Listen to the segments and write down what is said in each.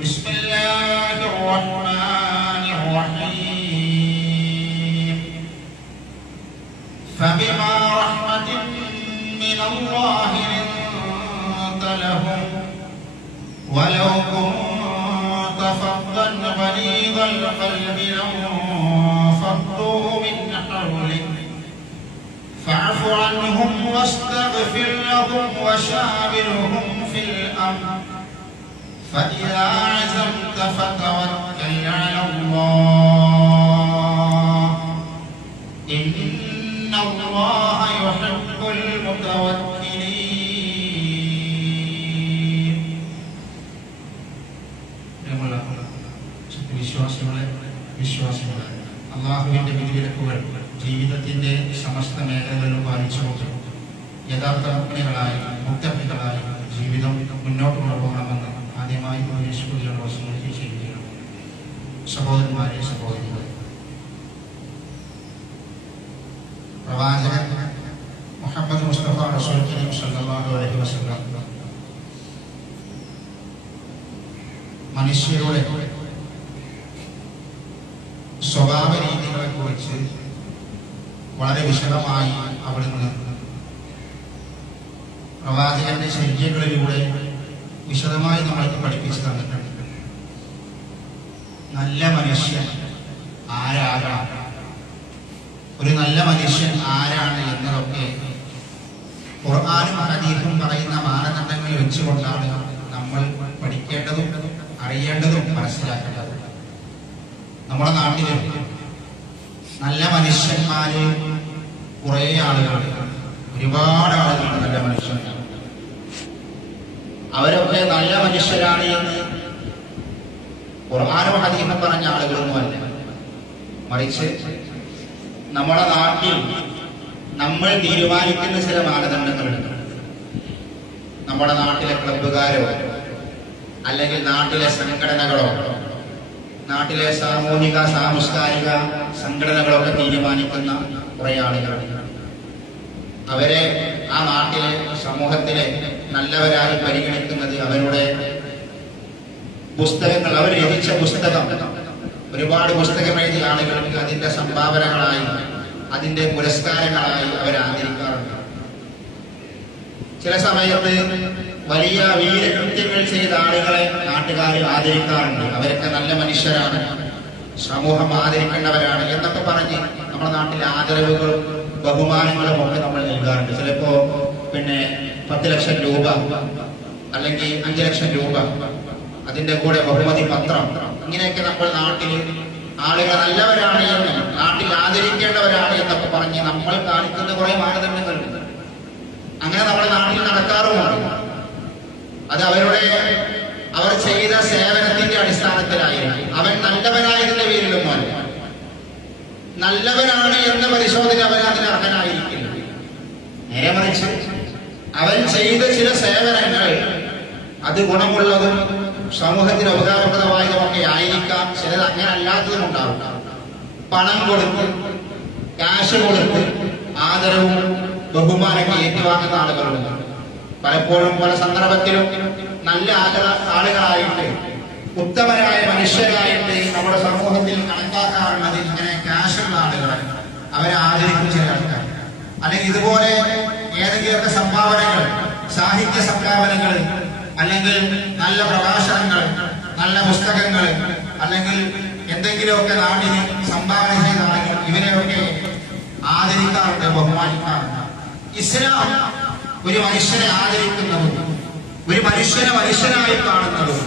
بسم الله الرحمن الرحيم فبما رحمة من الله لنت لهم ولو كنت فظا غليظ القلب لانفضوا من حولك فاعف عنهم واستغفر لهم وشاورهم في الأمر فإذا عزمت فتوكل على الله إن الله يحب المتوكلين. വിശ്വാസികളെ അല്ലാഹുവിന്റെ വിധിവിലക്കുകൾ ജീവിതത്തിന്റെ സമസ്ത മേഖലകളിലും പാലിച്ചുകൊണ്ട് യഥാർത്ഥ മുഗ്നികളായി മുക്തഭക്തകളായി ജീവിതം മുന്നോട്ട് കൊണ്ടുപോകണമെന്ന് ആദ്യമായി ചെയ്യുകയാണ്. സഹോദരന്മാരെ, സഹോദരികളെ, പ്രവാചകൻ മുഹമ്മദ് മുസ്തഫ റസൂൽ കരീം സല്ലല്ലാഹു അലൈഹി വസല്ലം മനുഷ്യരുടെ സ്വഭാവ രീതികളെ കുറിച്ച് വളരെ വിശദമായി അവിടുന്ന് പ്രവാചകന്റെ ശൈലികളിലൂടെ വിശദമായി നമ്മൾക്ക് പഠിപ്പിച്ചു തന്നിട്ടുണ്ട്. നല്ല മനുഷ്യൻ ആരാകണം, ഒരു നല്ല മനുഷ്യൻ ആരാണ് എന്നതൊക്കെ ഖുർആനും ഹദീസും പറയുന്ന മാനദണ്ഡങ്ങൾ വെച്ചുകൊണ്ടാണ് നമ്മൾ പഠിക്കേണ്ടതും അറിയേണ്ടതും മനസ്സിലാക്കേണ്ടതും. നമ്മുടെ നാട്ടിൽ നല്ല മനുഷ്യന്മാര് കുറെ ആളുകളുണ്ട്, ഒരുപാട് ആളുകളുണ്ട് നല്ല മനുഷ്യന്മാർ. അവരൊക്കെ നല്ല മനുഷ്യരാണ് എന്ന് ഖുർആനും ഹദീസും പറഞ്ഞ ആളുകളൊന്നുമല്ല. മറിച്ച് നമ്മുടെ നാട്ടിൽ നമ്മൾ തീരുമാനിക്കുന്ന ചില മാനദണ്ഡങ്ങളുണ്ട്. നമ്മുടെ നാട്ടിലെ ക്ലബ്ബുകാരോ അല്ലെങ്കിൽ നാട്ടിലെ സംഘടനകളോ നാട്ടിലെ സാമൂഹിക സാംസ്കാരിക സംഘടനകളൊക്കെ തീരുമാനിക്കുന്ന കുറെ ആളുകളുണ്ട്. അവരെ ആ നാട്ടിലെ സമൂഹത്തിലെ നല്ലവരായി പരിഗണിക്കുന്നത് അവരുടെ പുസ്തകങ്ങൾ, അവർ രചിച്ച പുസ്തകം, ഒരുപാട് പുസ്തകം എഴുതിയ ആളുകൾക്ക് അതിന്റെ സംഭാവനകളായി അതിന്റെ പുരസ്കാരങ്ങളായി അവർ ആദരിക്കാറുണ്ട്. ചില സമയത്ത് വലിയ വീരകൃത്യങ്ങൾ ചെയ്ത ആളുകളെ നാട്ടുകാർ ആദരിക്കാറുണ്ട്. അവരൊക്കെ നല്ല മനുഷ്യരാണ്, സമൂഹം ആദരിക്കേണ്ടവരാണ് എന്നൊക്കെ പറഞ്ഞ് നമ്മുടെ നാട്ടിലെ ആദരവുകളും ബഹുമാനങ്ങളും ഒക്കെ നമ്മൾ നൽകാറുണ്ട്. ചിലപ്പോ 10 ലക്ഷം രൂപ അല്ലെങ്കിൽ 5 ലക്ഷം രൂപ, അതിന്റെ കൂടെ ബഹുമതി പത്രം, ഇങ്ങനെയൊക്കെ നമ്മൾ നാട്ടിൽ ആളുകൾ നല്ലവരാണ് എന്ന്, നാട്ടിൽ ആദരിക്കേണ്ടവരാണ് എന്നൊക്കെ പറഞ്ഞ് നമ്മൾ കാണിക്കുന്ന കുറെ മാനദണ്ഡങ്ങളുണ്ട്. അങ്ങനെ നമ്മുടെ നാട്ടിൽ നടക്കാറുമുണ്ട്. അത് അവർ ചെയ്ത സേവനത്തിന്റെ അടിസ്ഥാനത്തിലായിരിക്കും. അവൻ നല്ലവനായതിന്റെ പേരിലൊന്നുമല്ല, നല്ലവനാണ് എന്ന പരിശോധന അവൻ അതിന് അർഹനായിരിക്കില്ല. നേരെ മറിച്ച് അവൻ ചെയ്ത ചില സേവനങ്ങൾ അത് ഗുണമുള്ളതും സമൂഹത്തിന് ഉപകാരപ്രദമായതുമൊക്കെ ആയിരിക്കാം. ചിലത് അങ്ങനെ അല്ലാത്തതും ഉണ്ടാവും. പണം കൊടുത്ത്, ക്യാഷ് കൊടുത്ത് ആദരവും ബഹുമാനമൊക്കെ ഏറ്റുവാങ്ങുന്ന ആളുകളുണ്ട്. പലപ്പോഴും പല സന്ദർഭത്തിലും നല്ല ആളുകളായിട്ട്, ഉത്തമരായ മനുഷ്യരായിട്ട് നമ്മുടെ സമൂഹത്തിൽ കണക്കാക്കാറുള്ളത് ഇങ്ങനെ ക്യാഷുള്ള ആളുകളെ, അവരെ ആദരിക്കും ചില ആൾക്കാർ. അല്ലെങ്കിൽ ഇതുപോലെ ഏതെങ്കിലുമൊക്കെ സംഭാവനകൾ, സാഹിത്യ സംഭാവനകൾ, അല്ലെങ്കിൽ നല്ല പ്രഭാഷണങ്ങൾ, നല്ല പുസ്തകങ്ങൾ, അല്ലെങ്കിൽ എന്തെങ്കിലുമൊക്കെ നാടിന് സംഭാവന ചെയ്ത ആളുകൾ, ഇവരെയൊക്കെ ആദരിക്കാറുണ്ട്, ബഹുമാനിക്കാറുണ്ട്. ഇസ്ലാം ഒരു മനുഷ്യനെ ആദരിക്കുന്നതും ഒരു മനുഷ്യനെ മനുഷ്യനായി കാണുന്നതും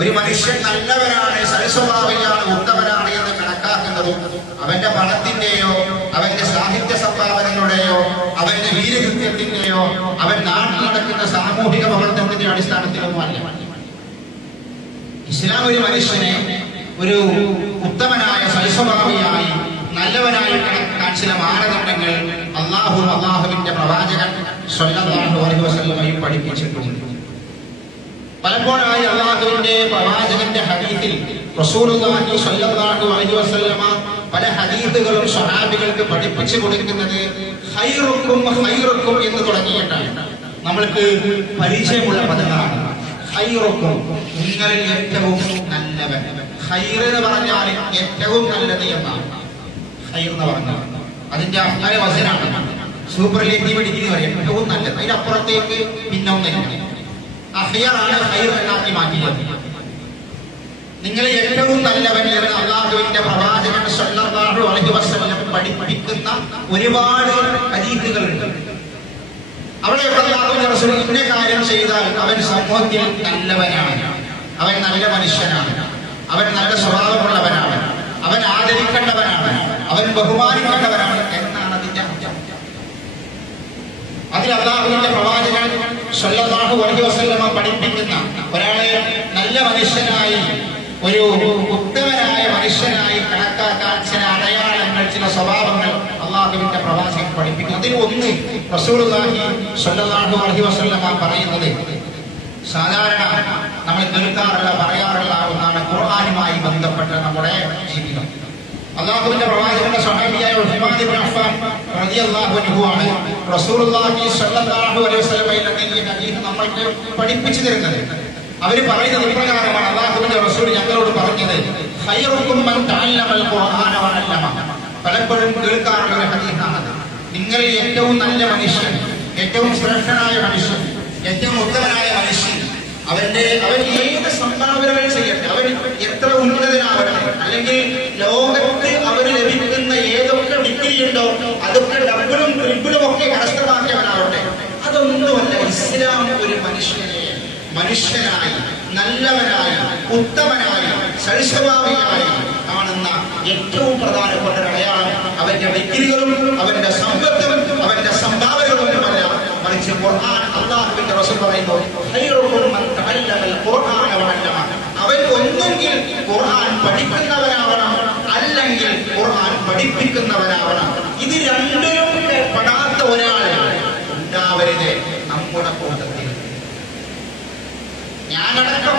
ഒരു മനുഷ്യൻ നല്ലവരാണ്, സൽസ്വഭാവിയാണ്, ഉത്തമനാണ് എന്ന് കണക്കാക്കുന്നതും അവന്റെ പണത്തിന്റെയോ അവന്റെ സാഹിത്യ സംഭാവനകളുടെയോ അവന്റെ വീരകൃത്യത്തിന്റെയോ അവൻ നാട്ടിൽ നടക്കുന്ന സാമൂഹിക പ്രവർത്തനത്തിന്റെ അടിസ്ഥാനത്തിലൊന്നുമല്ല. ഇസ്ലാം ഒരു മനുഷ്യനെ ഒരു ഉത്തമനായ സൽസ്വഭാവിയായി നല്ലവനായി കണക്കാൻ ചില മാനദണ്ഡങ്ങൾ അള്ളാഹുവിന്റെ പ്രവാചകൻ സ്വല്ലല്ലാഹു അലൈഹി വസല്ലമയും പഠിപ്പിച്ചിട്ടുണ്ട്. പലപ്പോഴായി അള്ളാഹുവിന്റെ പ്രവാചകന്റെ ഹദീസിൽ റസൂലുള്ളാഹി സ്വല്ലല്ലാഹു അലൈഹി വസല്ലമ പല ഹദീസുകളും സ്വഹാബികൾക്ക് പഠിപ്പിച്ചു കൊടുക്കുന്നത് ഖൈറുക്കും ഖൈറുക്കും എന്ന് തുടങ്ങിയിട്ടാണ്. നമ്മൾക്ക് പരിചയമുള്ള പദങ്ങളാണ്. ഖൈറുക്കും, നിങ്ങളിൽ ഏറ്റവും നല്ലവൻ. ഖൈർ എന്ന് പറഞ്ഞാൽ ഏറ്റവും നല്ലത് എന്നാണ്. ഖൈർ എന്ന് പറഞ്ഞാൽ അതിന്റെ അഫ്ആൽ വസനാണ്. സൂപ്പർലേറ്റീവ് ഡിഗ്രി പറയും ഏറ്റവും നല്ലത്. അതിനപ്പുറത്തേക്ക് പിന്നെ ഒന്നില്ല. അഖിയറാണ് ഖൈർ എന്നാക്കി മാറ്റിയത്. നിങ്ങൾ ഏറ്റവും നല്ലവൻ എന്ന് അല്ലാഹുവിന്റെ പ്രവാചകൻ സ്വല്ലല്ലാഹു അലൈഹി വസല്ലം പഠിപ്പിക്കുന്ന ഒരുപാട് ഹദീസുകളുണ്ട്. അവിടെ അല്ലാഹുവിന്റെ റസൂൽ ഇന്ന കാര്യം ചെയ്താൽ അവൻ സമൂഹത്തിൽ നല്ലവനാണ്, അവൻ നല്ല മനുഷ്യനാണ്, അവൻ നല്ല സ്വഭാവമുള്ളവനാണ്, അവൻ ആദരിക്കേണ്ടവനാണ്, അവൻ ബഹുമാനിക്കേണ്ടവനാണ് എന്നാണ് അതിന്റെ അർത്ഥം. അതിൽ അല്ലാഹുവിന്റെ പ്രവാചകൻ സ്വല്ലല്ലാഹു അലൈഹി വസല്ലം പഠിപ്പിക്കുന്ന ഒരാളെ നല്ല മനുഷ്യനായി, ഒരു ഉത്തമനായ മനുഷ്യനായി കണക്കാക്കാൻ ചില അടയാളങ്ങൾ, ചില സ്വഭാവങ്ങൾ അല്ലാഹുവിന്റെ പ്രവാചകൻ പഠിപ്പിക്കുന്നു. അതിൽ ഒന്ന് റസൂലുള്ളാഹി സ്വല്ലല്ലാഹു അലൈഹി വസല്ലം പറയുന്നത് സാധാരണ നമ്മൾ കേൾക്കാറുള്ള പറയാറുള്ള ഒന്നാണ് ഖുർആനുമായി ബന്ധപ്പെട്ട നമ്മുടെ ജീവിതം. അല്ലാഹുവിന്റെ പ്രവാചകന്റെ സ്വഹാബിയായ ഉസ്മാൻ ഇബ്നു അഫ്ഫാൻ റളിയല്ലാഹു അൻഹു ആണ് റസൂലുള്ളാഹി സ്വല്ലല്ലാഹു അലൈഹി വസല്ലമയിൽ ഈ ഹദീസ് നമ്മൾക്ക് പഠിപ്പിച്ചു തരുന്നത്. അവര് പറയുന്നത് ഇപ്രകാരമാണ്: അല്ലാഹുവിന്റെ റസൂൽ ഞങ്ങളോട് പറഞ്ഞത് ഖൈറുക്കും മൻ തഅല്ലമൽ ഖുർആന വഅല്ലമ. പലപ്പോഴും കേൾക്കാറുള്ള ഒരു ഹദീസാണത്. നിങ്ങളിൽ ഏറ്റവും നല്ല മനുഷ്യൻ, ഏറ്റവും ശ്രേഷ്ഠനായ മനുഷ്യൻ, ഏറ്റവും ഉത്തമനായ മനുഷ്യൻ, അവൻ ഏത് സംഭാവനകൾ ചെയ്യട്ടെ, അവൻ എത്ര ഉന്നതനാവട്ടെ, അല്ലെങ്കിൽ ലോകത്ത് അവന് ലഭിക്കുന്ന ഏതൊക്കെ ഡിഗ്രി ഉണ്ടോ അതൊക്കെ ഡബിളും ട്രിപ്പിളും ഒക്കെ കരസ്ഥമാക്കിയവനാവട്ടെ, അതൊന്നുമല്ല. ഇസ്ലാം ഒരു മനുഷ്യനായി, നല്ലവനായി, ഉത്തമനായി, സൽസ്വഭാവിയായി കാണുന്ന ഏറ്റവും പ്രധാനപ്പെട്ട അടയാളം അവന്റെ ഡിഗ്രികളും അവന്റെ സമ്പത്തും അവന്റെ സംഭാവനകളുമല്ല, മറിച്ച് ഖുർആൻ. അല്ലാഹുവിന്റെ റസൂൽ പറയുന്നു ഖൈറുക്കും മൻ തഅല്ലമൽ ഖുർആന വഅല്ലമ. അവൻ ഒന്നെങ്കിൽ ഖുർആൻ പഠിക്കുന്നവനാവണം, അല്ലെങ്കിൽ ഖുർആൻ പഠിപ്പിക്കുന്നവനാവണം. ഇത് രണ്ടിലും പെടാത്ത ഒരാൾ ഉണ്ടാവരുത് നമ്മുടെ കൂട്ടത്തിൽ. ഞാനടക്കം,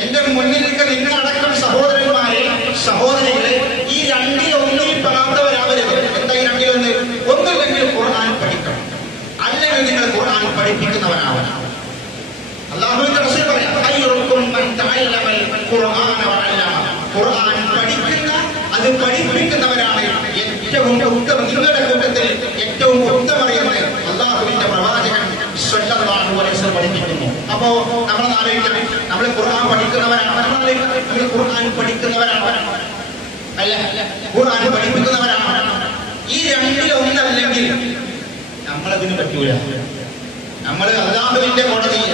എന്റെ മുന്നിലേക്ക് നിങ്ങളടക്കം സഹോദരന്മാരെ, സഹോദരികളെ, ഈ രണ്ടിലൊന്നിൽ പെടാത്തവരാവരുത്. എന്താ ഈ രണ്ടിലൊന്ന്? ഒന്നില്ലെങ്കിൽ ഖുർആൻ പഠിക്കണം, അല്ലെങ്കിൽ നിങ്ങൾ ഖുർആൻ പഠിപ്പിക്കുന്നവരാവണം. അല്ലാഹുവിന്റെ റസൂൽ പറയാം ഖൈറുക്കും മൻ തഅല്ലമൽ ഖുർആന വഅല്ലമ. ഖുർആൻ പഠിക്കുന്ന, അത് പഠിപ്പിക്കുന്നവരാണ് ഏറ്റവും ഉത്തമം. നിങ്ങളുടെ കൂട്ടത്തിൽ ഏറ്റവും ഉത്തമറിയെന്ന് അല്ലാഹുവിന്റെ പ്രവാചകൻ സ്വല്ലല്ലാഹു അലൈഹി വസല്ലം പഠിപ്പിക്കുന്നു. അപ്പോ നമ്മൾ ആലോചിക്കണം, നമ്മൾ ഖുർആൻ പഠിക്കുന്നവരാണ്, നമ്മൾ ഖുർആൻ പഠിക്കുന്നവരാണ്, അല്ല ഖുർആൻ പഠിപ്പിക്കുന്നവരാണ്. ഈ രണ്ടിലൊന്നല്ലെങ്കിൽ നമ്മളതിന് പറ്റൂല. നമ്മൾ അല്ലാഹുവിന്റെ കോടതിയിൽ,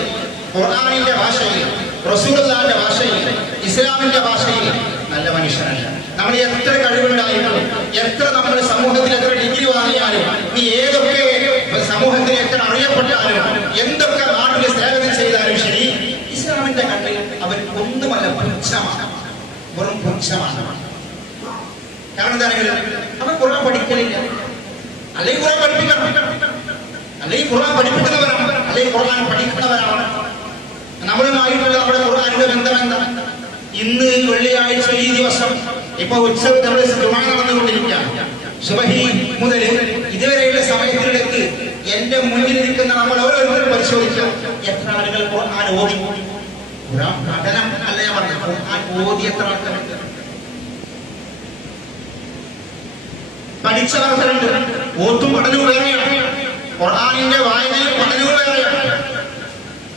ഖുർആനിന്റെ ഭാഷയിൽ, റസൂലുള്ളാഹിന്റെ ഭാഷയിൽ, ഇസ്ലാമിന്റെ ഭാഷയിൽ നല്ല മനുഷ്യനല്ല. നമ്മൾ എത്ര കഴിവുണ്ടായിട്ടും, എത്ര നമ്മൾ സമൂഹത്തിൽ എത്ര ഡിഗ്രി വാങ്ങിയാലും, നീ ഏതൊക്കെ സമൂഹത്തിൽ എത്ര അറിയപ്പെട്ടാലും, എന്തൊക്കെ നാട്ടിൽ സേവനം ചെയ്താലും ശരി, ഇസ്ലാമിന്റെ കണ്ണിൽ അവർ ഒന്നുമല്ല, പുച്ഛമാണ്, വെറും പുച്ഛമാണ്. കാരണം എന്താണെങ്കിലും അവർ ഖുർആൻ പഠിക്കലില്ല, അല്ലെങ്കിൽ ഖുർആൻ പഠിപ്പിക്കണം, അല്ലെങ്കിൽ ഖുർആൻ പഠിപ്പിക്കുന്നവരാണ്, അല്ലെങ്കിൽ ഖുർആൻ പഠിക്കുന്നവരാണ്. നമ്മളുമായിട്ടുള്ള നമ്മുടെ ഖുർആനിന്റെ ബന്ധം എന്താ? ഇന്ന് വെള്ളിയാഴ്ച ഈ ദിവസം ഇപ്പൊ ഉത്സവം, നമ്മുടെ ജുമാ നടന്നുകൊണ്ടിരിക്കുകയാണ്. സുബഹി മുതൽ ഇതുവരെയുള്ള സമയത്തിനിടയ്ക്ക് എന്റെ മുന്നിലിരിക്കുന്ന നമ്മൾ ഓരോരുത്തരും പരിശോധിക്കുക, എത്ര ആളുകൾ ഖുർആൻ ഓതി? ഖുർആൻ പഠനം അല്ല ഞാൻ പറഞ്ഞത്, ഖുർആൻ ഓതി എത്ര ആൾക്കാരുണ്ട്? പഠിച്ചവർക്ക് ഓത്തും പഠനവും വേറെയാണ്, ഖുർആനിന്റെ വായനയും പഠനവും വേറെയാണ്.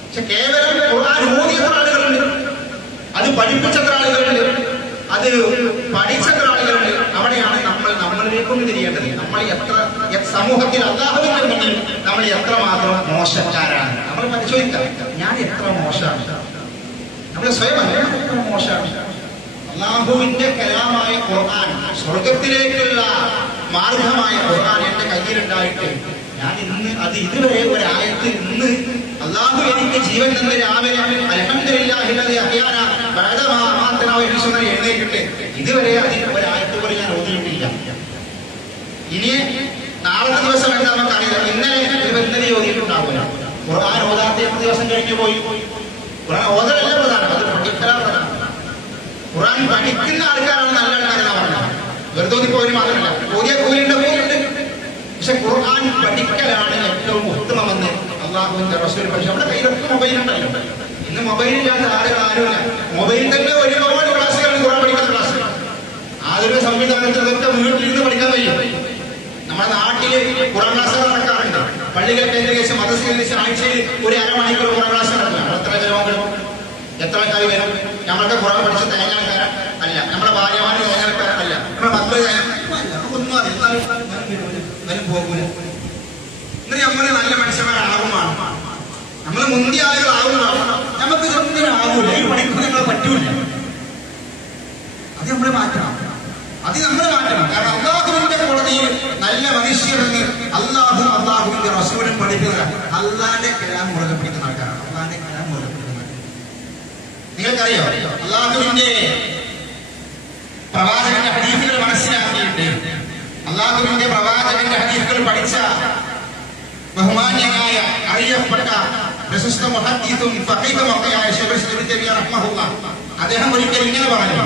പക്ഷെ കേവലം ഖുർആൻ ഓതി എത്ര ആളുകളുണ്ട്? അത് പഠിപ്പിച്ചെത്ര ആളുകളുണ്ട്? അത് പഠിച്ചെത്ര ആളുകളുണ്ട്? അവിടെയാണ് നമ്മളിലേക്കൊന്ന് തിരിയേണ്ടത്. നമ്മൾ എത്ര സമൂഹത്തിൽ അല്ലാഹുവിന്റെ മുന്നിൽ നമ്മൾ എത്രമാത്രം മോശക്കാരാണ്. നമ്മൾ പരിശോധിക്കാം, ഞാൻ എത്ര മോശമാണ്, നമ്മൾ സ്വയം എത്ര മോശമാണ്. അല്ലാഹുവിന്റെ കലാമായ ഖുർആൻ, സ്വർഗത്തിലേക്കുള്ള മാർഗമായ ഖുർആൻ എന്റെ കയ്യിലുണ്ടായിട്ട് ഞാൻ ഇന്ന് അത് ഇതുവരെ ഒരായത്ത് ഇന്ന് അല്ലാഹു എനിക്ക് ജീവൻ തന്ന രാവിലെ അൽഹംദുലില്ലാഹി അല്ലദീ അഹ്യാനാ ബഅദ മാ അമാതനാ വ എഴുന്നേറ്റിട്ട് ഇതുവരെ അതിന് ഒരായത്ത് പോലും ഞാൻ ഓതിയിട്ടില്ല. ഇനി നാളത്തെ ദിവസം എന്താ നമുക്കറിയില്ല. ഇന്നലെ ഓതിയിട്ടുണ്ടാവില്ല. ഖുർആൻ ഓതാത്ത ദിവസം കഴിഞ്ഞു പോയി. ഖുർആൻ ഓതലല്ല പ്രധാനം, അത് പഠിക്കലാണ് പ്രധാനം. ഖുർആൻ പഠിക്കുന്ന ആൾക്കാരാണ് നല്ല ആൾക്കാരെന്നാ പറഞ്ഞത്. വെറുതെ പോലും മാത്രമല്ല, ഓതിയ കൂലിന്റെ കൂലുണ്ട്. പക്ഷെ ഖുർആൻ പഠിക്കലാണ് ഏറ്റവും ഉത്തമമെന്ന് അല്ലാഹുവിന്റെ റസൂൽ പഠിച്ചു. നമ്മുടെ കയ്യിലൊക്കെ മൊബൈൽ ഉണ്ടല്ലോ, ഇന്ന് മൊബൈലില്ലാത്ത ആളുകൾ ആരുമില്ല. മൊബൈൽ തന്നെ ഒരുപാട് ക്ലാസ്സുകൾ ഖുർആൻ പഠിക്കുന്ന ക്ലാസ്സുകൾ. ആധുനിക സംവിധാനത്തിൽ അതൊക്കെ വീട്ടിലിരുന്ന് പഠിക്കാൻ കഴിയും. നമ്മുടെ നാട്ടില് ഖുർആൻ ക്ലാസ്സുകൾ നടക്കാറുണ്ട്. പള്ളികൾ കേന്ദ്രീകരിച്ച് മദ്രസ കേന്ദ്രീകരിച്ച് ആഴ്ചയിൽ ഒരു അരമണിക്കൂർ ഖുർആൻ ക്ലാസ് നടക്കുക. എത്ര പേരും എത്ര ആൾക്കാർ വരും? നമ്മൾക്ക് ഖുർആൻ പഠിച്ച തേങ്ങാൾക്കാരൻ അല്ല, നമ്മുടെ ഭാര്യമാര് തേങ്ങാൾക്കാരൻ അല്ല, നമ്മുടെ മക്കള് ഒന്നും അറിയാലും പോകൂല. എന്നിട്ട് നമ്മള് നല്ല മനുഷ്യന്മാരാകുമാണ്, നമ്മള് മുന്തിയ ആളുകളാകുമ്പോൾ നമുക്ക് ഇതൊന്നും ആകൂല. ഈ പണിക്ക് നമ്മളെ പറ്റൂല. അത് നമ്മള് മാറ്റണം. കാരണം അള്ളാഹുവിന്റെ കോടതിയിൽ നല്ല മനുഷ്യരെന്ന് അള്ളാഹുവിന്റെ റസൂലും പഠിപ്പിക്കുക. അള്ളാന്റെ കലാം മുറുകെ പിടിക്കുന്ന ആൾക്കാരാണ്. അള്ളാന്റെ കലാം മുറുകെ പിടിക്കുന്ന ആൾക്കാർ. നിങ്ങൾക്കറിയോ, അള്ളാഹുവിന്റെ പ്രവാചകന്റെ ഹദീസുകൾ മനസ്സിലാക്കിയിട്ട് അള്ളാഹുവിന്റെ പ്രവാചകന്റെ ഹദീസുകൾ പഠിച്ച ബഹുമാന്യനായ അറിയപ്പെട്ട പ്രശസ്ത മുഹദ്ദിസും ഫഖീഹുമൊക്കെയായ ശൈഖുൽ ഇസ്ലാം ഇബ്നു തൈമിയ്യ റഹ്മഹുല്ലാഹ് അദ്ദേഹം ഒരിക്കൽ ഇങ്ങനെ പറഞ്ഞു,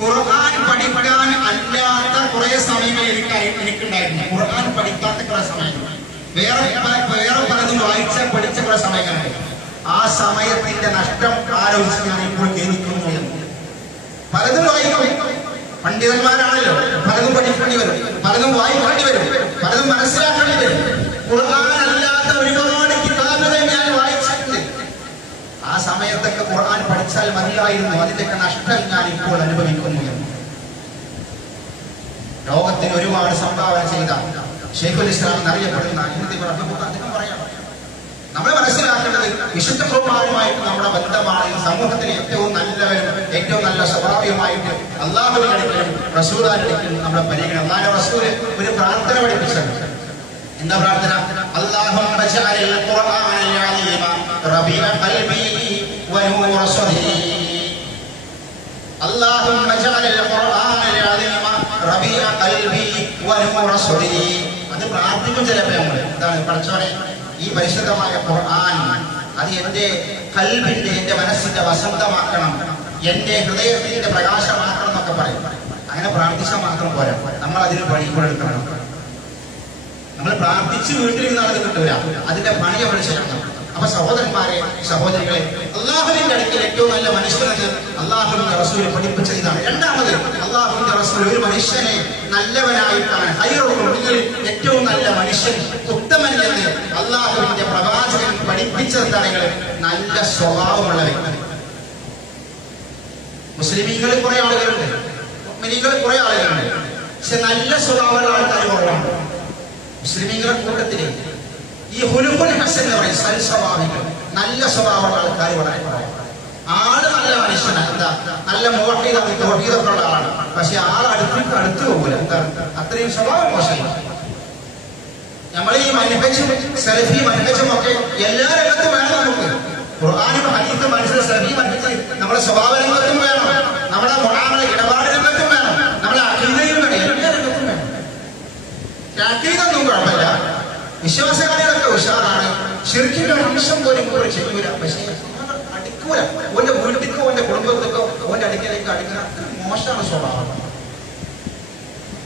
ഖുർആൻ പഠിക്കാൻ അല്ലാത്ത കുറെ സമയങ്ങൾ എനിക്കുണ്ടായിരുന്നു. ഖുർആൻ പഠിക്കാത്ത കുറെ സമയങ്ങൾ, വേറെ പലതും വായിച്ച പഠിച്ച കുറെ സമയങ്ങളുണ്ട്. ആ സമയത്തിന്റെ നഷ്ടം ആലോചിച്ച് ഞാൻ ഇപ്പോൾ ഖേദിക്കുന്നു എന്ന്. പലതും വായിക്കും, പണ്ഡിതന്മാരാണല്ലോ, പലതും പഠിക്കേണ്ടി വരും, പലതും വായിക്കേണ്ടി വരും, പലതും മനസ്സിലാക്കേണ്ടി വരും. ഖുർആൻ അല്ലാത്ത ഒരുപാട് കിതാബുകൾ ഞാൻ വായിച്ചിട്ടുണ്ട്. ആ സമയത്തൊക്കെ ഖുർആൻ പഠിച്ചാൽ മതിയായിരുന്നു. അതിന്റെയൊക്കെ നഷ്ടം ഞാൻ ഇപ്പോൾ അനുഭവിക്കുന്നു എന്ന്. ലോകത്തിന് ഒരുപാട് സംഭാവന ചെയ്ത ശൈഖുൽ ഇസ്ലാം എന്നറിയപ്പെടുന്ന അദ്ദേഹം പറയാം, നമ്മൾ മനസ്സിലാക്കേണ്ടത് വിശുദ്ധ ഖുർആനുമായിട്ട് നമ്മുടെ ബന്ധമാണ്. സമൂഹത്തിലെ ഏറ്റവും നല്ലവരും ഏറ്റവും നല്ല സ്വഭാവമായിട്ട് അള്ളാഹുവിന്റെ അടുക്കലും റസൂലിന്റെ അടുക്കലും നമ്മുടെ പരിഗണന. അള്ളാഹുവിന്റെ റസൂല് ഒരു പ്രാർത്ഥന പഠിപ്പിച്ചത്. എന്താ പ്രാർത്ഥന? അല്ലാഹുമ്മ ജഅൽ ഖുർആനൽ അലീമ റബീഅ ഖൽബി വനൂറ സ്വദരി. അല്ലാഹുമ്മ ജഅൽ ഖുർആനൽ അലീമ റബീഅ ഖൽബി വനൂറ സ്വദരി. അത് പ്രാർത്ഥിക്കും ചിലപ്പോൾ നമ്മൾ. എന്താണ്? പഠിച്ചോനെ, ഈ പരിശുദ്ധമായ ഖുർആൻ അത് എന്റെ ഖൽബിന്റെ, എന്റെ മനസ്സിന്റെ വസന്തമാക്കണം, എന്റെ ഹൃദയത്തിന്റെ പ്രകാശമാക്കണം എന്നൊക്കെ പറയും. അങ്ങനെ പ്രാർത്ഥിച്ചാൽ മാത്രം പോരാ, നമ്മൾ അതിന് പണി കൊടുക്കണം. നമ്മൾ പ്രാർത്ഥിച്ച് വീട്ടിലിരുന്നാൽ അത് കിട്ടൂല, അതിന്റെ പണി നമ്മൾ ചെയ്യണം. അപ്പൊ സഹോദരന്മാരെ, സഹോദരികളെ, അള്ളാഹുവിന്റെ അടുക്കൽ ഏറ്റവും നല്ല മനുഷ്യനെന്ന് അള്ളാഹുവിന്റെ റസൂൽ പഠിപ്പിച്ച ഇതാണ്. രണ്ടാമത്, അള്ളാഹുവിന്റെ റസൂൽ ഒരു മനുഷ്യനെ നല്ലവനായിട്ടാണ്, ഏറ്റവും നല്ല മനുഷ്യൻ, ഉത്തമൻ എന്ന് അള്ളാഹുവിന്റെ പ്രവാചകൻ പഠിപ്പിച്ചതാണ് നല്ല സ്വഭാവമുള്ള വ്യക്തി. മുസ്ലിമീങ്ങളിൽ കുറെ ആളുകളുണ്ട്, മുഅ്മിനീങ്ങളിൽ കുറെ ആളുകളുണ്ട്, പക്ഷെ നല്ല സ്വഭാവമുള്ള ആൾക്കാർ കുറവാണ്. മുസ്ലിമീങ്ങളുടെ കൂട്ടത്തില് ഈ ഹുലുഖുൽ ഹസൻ എന്ന് പറയും, സൽസ്വഭാവികൾ, നല്ല സ്വഭാവമുള്ള ആൾക്കാർ വളരെ കുറവാണ്. ആള് നല്ല മനുഷ്യനാണ്, എന്താ നല്ല തൗഹീദൊക്കെ ഉള്ള ആളാണ്, പക്ഷെ ആൾ അടുത്ത് പോകൂല. അത്രയും സ്വഭാവം മോശം. നമ്മൾ ഈ മനഹജും സലഫി മനഹജും ഒക്കെ എല്ലാ രംഗത്തും വേണം. നമുക്ക് ഖുർആനും ഹദീസും മനസ്സിൽ സലഫി മനഹജ് നമ്മുടെ സ്വഭാവ രംഗത്തും വേണം, നമ്മുടെ മുആമല ഇടപാട് രംഗത്തും വേണം, നമ്മുടെ അഖീദയിലും വേണം, എല്ലാ രംഗത്തും വേണം. അഖീദൊന്നും കുഴപ്പമില്ല, വിശ്വാസകാരികളൊക്കെ ഉഷാറാണ്, ശിർക്കിന്റെ അംശം പോലും കൂടെ ചെയ്യൂല, പക്ഷേ അടുക്കൂല. ഓന്റെ വീട്ടിലേക്കോ ഓന്റെ കുടുംബത്തിലേക്കോ ഓന്റെ അടുക്കലേക്ക് അടുക്കുക മോശമാണ് സ്വഭാവം.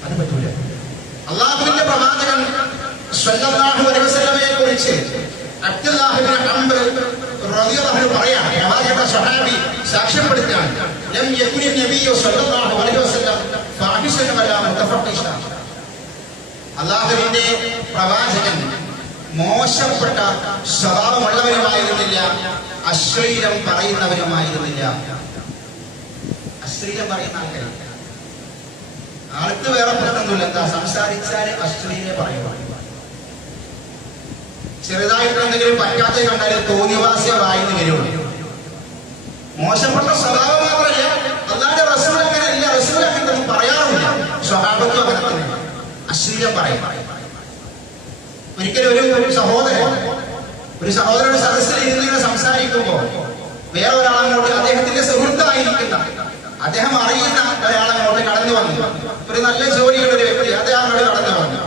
അത് പറ്റൂല. അള്ളാഹുവിന്റെ പ്രവാചകൻ സ്വല്ലല്ലാഹു അലൈഹി വസല്ലമയെ കുറിച്ച് അബ്ദുല്ലാഹ് ഇബ്നു അംർ റളിയല്ലാഹു അൻഹു പറയാം, പ്രവാചക സ്വഹാബി സാക്ഷ്യപ്പെടുത്തുകയാണ്, ലം യകുനി നബിയ്യു സ്വല്ലല്ലാഹു അലൈഹി വസല്ലം ഫാഹിശൻ വലാ മുതഫഖിഷ. അള്ളാഹുവിന്റെ പ്രവാചകൻ മോശപ്പെട്ട സ്വഭാവമുള്ളവരുമായിരുന്നില്ല, അശ്ലീലം പറയുന്നവരുമായിരുന്നില്ല. അശ്ലീലം പറയുന്ന ആൾക്കാർ ആൾക്ക് വേറെ പ്രശ്നമൊന്നുമില്ല, എന്താ സംസാരിച്ചാല് അശ്ലീലം പറയുക. ചെറുതായിട്ട് എന്തെങ്കിലും പറ്റാത്ത കണ്ടാലും തോന്നിവാസിയ വായിന്ന് വരുള്ളൂ. മോശപ്പെട്ട സ്വഭാവം മാത്രമല്ല, അല്ലാതെ റസൂൽ അങ്ങനെയല്ല, റസൂൽ അങ്ങനെ പറയാറില്ല. സ്വഭാവത്വം അങ്ങനെ തന്നെ അശ്ലീലം പറയും. ഒരിക്കലും ഒരു സഹോദരൻ സദസ്സിൽ ഇരുന്നിങ്ങനെ സംസാരിക്കുമ്പോ വേറെ ഒരാളങ്ങോട്ട്, അദ്ദേഹത്തിന്റെ സുഹൃത്തായിരിക്കുന്ന, അദ്ദേഹം അറിയുന്ന ഒരാളങ്ങോട്ട് കടന്നു വന്നു. ഒരു നല്ല ജോലിയുള്ള ഒരു വ്യക്തി അദ്ദേഹം അങ്ങോട്ട് കടന്നു വന്നു.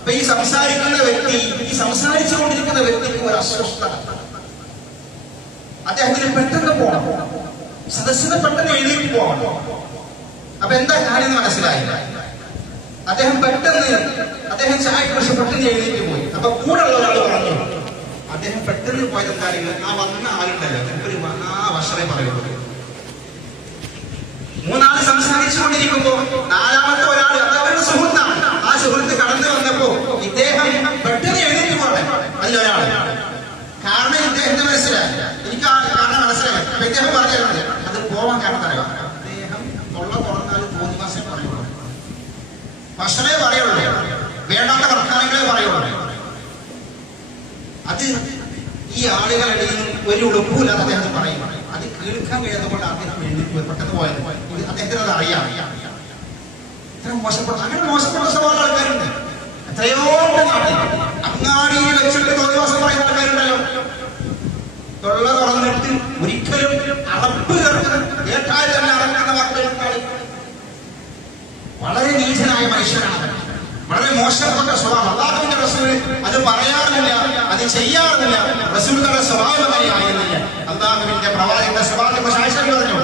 അപ്പൊ ഈ സംസാരിക്കുന്ന വ്യക്തി, ഈ സംസാരിച്ചു കൊണ്ടിരിക്കുന്ന വ്യക്തിക്ക് ഒരു അസ്വസ്ഥത. അദ്ദേഹത്തിന് പെട്ടെന്ന് പോകണം, സദസ്സിന് പെട്ടെന്ന് എഴുന്നേറ്റ് പോകണം. അപ്പൊ എന്താ കാര്യം മനസ്സിലായില്ല. അദ്ദേഹം ചായ കുറിച്ച് പെട്ടെന്ന് എഴുന്നേറ്റ് പോയി. അപ്പൊ കൂടെ ഉള്ള ഒരാൾ പറഞ്ഞു, അദ്ദേഹം പെട്ടെന്ന് പോയത് എന്തായാലും ആ വന്ന ആളുണ്ടല്ലോ ഒരു മഹാവശമേ പറയുള്ളൂ. മൂന്നാള് സംസാരിച്ചുകൊണ്ടിരിക്കുമ്പോ നാലാമത്തെ ഒരാൾ അവരുടെ സുഹൃത്താണ്. ആ സുഹൃത്ത് കടന്നു വന്നപ്പോ ഇദ്ദേഹം പെട്ടെന്ന് എഴുന്നേറ്റ് പോട്ടെ അതിലൊരാൾ. കാരണം ഇദ്ദേഹത്തിന് മനസ്സിലായി, എനിക്ക് ആ കാരണം മനസ്സിലായി. അപ്പൊ ഇദ്ദേഹം പറഞ്ഞത് അത് പോവാൻ കാരണം അറിയാം, അദ്ദേഹം തൊള്ള തുറന്നാൽ തോന്നിവാസം പറയുള്ളൂ, ഭക്ഷണമേ പറയുള്ളൂ, വേണ്ടാത്ത വർത്തമാനങ്ങളെ പറയുള്ളൂ. അത് ഈ ആളുകളുടെ ഒരു ഉളുപ്പില്ലാതെ അദ്ദേഹം പറയും. അത് കേൾക്കാൻ കഴിയാത്തതുകൊണ്ട് അദ്ദേഹം പെട്ടെന്ന് പോയത്. അദ്ദേഹത്തിന് അത് അറിയാം. ഇത്ര മോശപ്പെട്ട അങ്ങനെ മോശപ്പെട്ട സ്വഭാവം ആൾക്കാരുണ്ട് എത്രയോ നാട്ടിൽ. അങ്ങാടിയിൽ വെച്ചിട്ട് തോന്നിവാസം പറയുന്ന ആൾക്കാരുണ്ടല്ലോ. തൊള്ള തുറന്നിട്ട് ഒരിക്കലും അറപ്പ് കേട്ടാൽ തന്നെ അറക്കുന്ന വാക്കുകൾ. വളരെ നീചനായ മനുഷ്യനാണ്, വളരെ മോശപ്പെട്ട സ്വഭാവം. അല്ലാഹുവിന്റെ റസൂൽ അത് പറയാറില്ല, അത് ചെയ്യാറില്ല. റസൂലുള്ളാഹിയുടെ സ്വഭാവം ആയിരുന്നില്ല. അല്ലാഹുവിന്റെ പ്രവാചകന്റെ സ്വഭാവത്തെ ശാസ്ത്രം പറഞ്ഞു,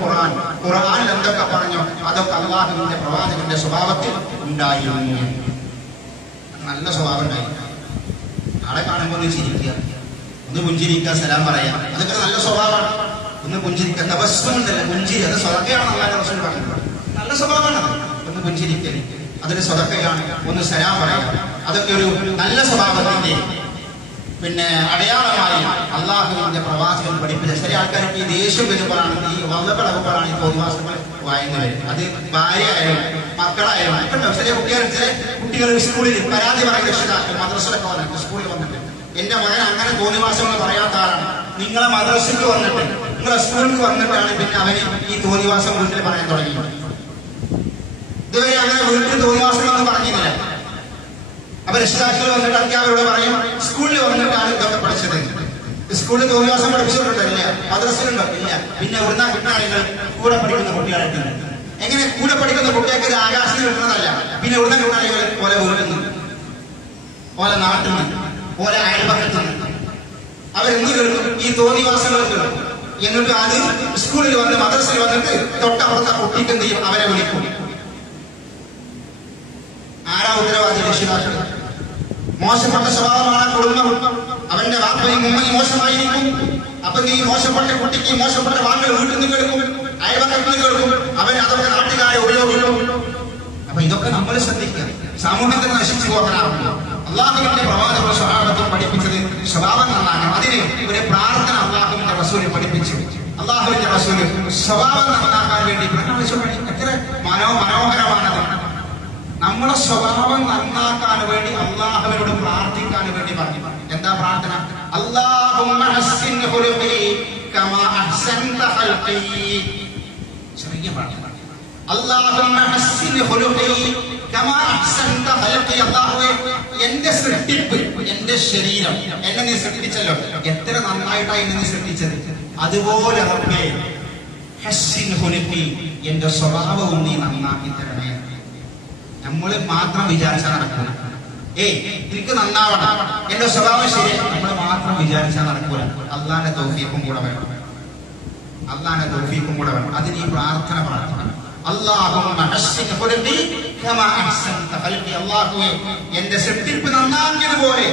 ഖുർആൻ ഖുർആനിൽ എന്തൊക്കെ പറഞ്ഞു അതൊക്കെ അല്ലാഹുവിന്റെ പ്രവാചകന്റെ സ്വഭാവത്തിൽ ഉണ്ടായിരുന്നു. നല്ല സ്വഭാവം ഉണ്ടായി. ആളെ കാണുമ്പോൾ ഒന്ന് ചിരിക്കുക, ഒന്ന് പുഞ്ചിരിക്കുക, സലാം പറയാം, അതൊക്കെ നല്ല സ്വഭാവമാണ്. ഒന്ന് പുഞ്ചിരിക്കുക, തപസ്സുണ്ടല്ല പുഞ്ചിരി, അത് സ്വതക്കയാണ് അല്ലാഹുവിന്റെ റസൂൽ പറഞ്ഞത്. നല്ല സ്വഭാവമാണ്. ഒന്ന് പുഞ്ചിരിക്കൽ അതൊരു സ്വതക്കയാണ്. ഒന്ന് സലാം പറയാം, അതൊക്കെ ഒരു നല്ല സ്വഭാവത്തിന്റെ അടയാളമായി അള്ളാഹുവിന്റെ പ്രവാചകൻ പഠിപ്പിച്ച. ചില ആൾക്കാർക്ക് ഈ ദേഷ്യം വരുമ്പോഴാണ്, ഈ വള്ളകളകുമ്പോഴാണ് ഈ തോന്നിവാസങ്ങൾ വായുന്നത്. അത് ഭാര്യയായാലും മക്കളായാലും ചെറിയ കുട്ടികൾ സ്കൂളിൽ പരാതി പറയുന്ന രക്ഷിതാക്കൾ മദ്രസയിലൊക്കെ വന്നിട്ട് സ്കൂളിൽ വന്നിട്ട്, എന്റെ മകൻ അങ്ങനെ തോന്നിവാസങ്ങൾ പറയാത്ത ആളാണ്, നിങ്ങളെ മദ്രസയ്ക്ക് വന്നിട്ട് നിങ്ങളെ സ്കൂളിൽ വന്നിട്ടാണ് പിന്നെ അവന് ഈ തോന്നിവാസം വീട്ടിൽ പറയാൻ തുടങ്ങിയത്. ഇതുവരെ അങ്ങനെ വീട്ടിൽ തോന്നിവാസങ്ങളൊന്നും പറഞ്ഞിരുന്നില്ല. അപ്പൊ രക്ഷിതാക്കൾ വന്നിട്ട് അധ്യാപകരോട് പറയും, സ്കൂളിൽ വന്നിട്ടാണ് ഇതൊക്കെ പഠിച്ചത്. സ്കൂളിൽ തോന്നിവാസം പഠിപ്പിച്ചിട്ടുണ്ടോ? ഇല്ല. മദ്രസയിലുണ്ടോ? ഇല്ല. പിന്നെ ഇവിടുന്ന കിട്ടാളികൾ കൂടെ പഠിക്കുന്ന കുട്ടികളായിട്ട്. എങ്ങനെ കൂടെ പഠിക്കുന്ന കുട്ടികൾക്ക് ഇത് ആകാശത്തിൽ കിട്ടുന്നതല്ല, പിന്നെ ഇവിടുന്ന കിട്ടാളികൾ പോലെ വീട്ടിൽ നിന്ന്, പോലെ നാട്ടിൽ നിന്ന്, പോലെ അയൽപക്കത്തിൽ നിന്ന് അവരെന്ത് കേൾക്കും? ഈ തോന്നിവാസങ്ങൾ കേൾക്കും. എന്നിട്ട് അത് സ്കൂളിൽ വന്ന് മദ്രസയിൽ വന്നിട്ട് തൊട്ടപ്പുറത്തെ കുട്ടിക്ക് എന്ത് ചെയ്യും? അവരെ വിളിക്കും. ആരാ ഉത്തരവാദി? രക്ഷിതാക്കൾ. മോശപ്പെട്ട സ്വഭാവമാണ് കുടുംബം. അവന്റെ വാപ്പയും ഉമ്മയും മോശമായിരിക്കും. അപ്പൊ ഈ മോശപ്പെട്ട കുട്ടിക്ക് മോശപ്പെട്ട വാക്കുകൾ വീട്ടിൽ നിന്ന് കേൾക്കും, അയൽപക്കത്തിൽ നിന്ന് കേൾക്കും. അവൻ അതൊക്കെ നാട്ടുകാരെ ഉപയോഗിക്കും. അപ്പൊ ഇതൊക്കെ നമ്മൾ ശ്രദ്ധിക്കുക. സമൂഹത്തിൽ നശിച്ചു പോകാനാവില്ല. അള്ളാഹുവിന്റെ പ്രവാചക സ്വഭാവത്തിൽ പഠിപ്പിച്ചത് സ്വഭാവം നന്നാക്കണം. അതിന് ഒരു പ്രാർത്ഥന അള്ളാഹുവിന്റെ റസൂല് പഠിപ്പിച്ചു. അള്ളാഹുവിന്റെ റസൂല് സ്വഭാവം നന്നാക്കാൻ വേണ്ടി എത്ര മനോഹരമാണത്. നമ്മളെ സ്വഭാവം നന്നാക്കാൻ വേണ്ടി അള്ളാഹുവിനോട് പ്രാർത്ഥിക്കാൻ വേണ്ടി പറഞ്ഞു. എന്താ പ്രാർത്ഥന? അല്ലാഹുമ്മ ഹസ്സിൻ ഖുലുഖി കമാ അഹ്സൻത ഖൽഖി. ചെറിയ പ്രാർത്ഥന. അല്ലാഹുമ്മ ഹസ്സിൻ ഖുലുഖി കമാ അഹ്സൻത ഖൽഖി. അല്ലാഹുവേ, എന്റെ സൃഷ്ടിപ്പ്, എന്റെ ശരീരം, എന്നെ നീ സൃഷ്ടിച്ചല്ലോ, എത്ര നന്നായിട്ടാണ് എന്നെ നീ സൃഷ്ടിച്ചത്. അതുപോലെ റബ്ബേ ഹസ്സിൻ ഖുലുഖി, എന്റെ സ്വഭാവവും നീ നന്നാക്കി തരണേ. നമ്മൾ മാത്രം വിചാരിച്ചാൽ നടക്കൂല. എനിക്ക് നന്നാവണം, എന്റെ സ്വഭാവം ശരി, നമ്മൾ മാത്രം വിചാരിച്ചാൽ നടക്കൂല. അള്ളാന്റെ തൗഫീഖും കൂടെ വേണം. അള്ളാന്റെ തൗഫീഖും കൂടെ വേണം. അതിന് ഈ പ്രാർത്ഥന പ്രാർത്ഥിക്കണം. അല്ലാഹുമ്മ ഹസ്സിൻ ഖുലുഖി കമാ അഹ്സൻത ഖൽഖി. അല്ലാഹുവേ, എന്റെ സൃഷ്ടിപ്പ് നന്നാക്കിയതുപോലെ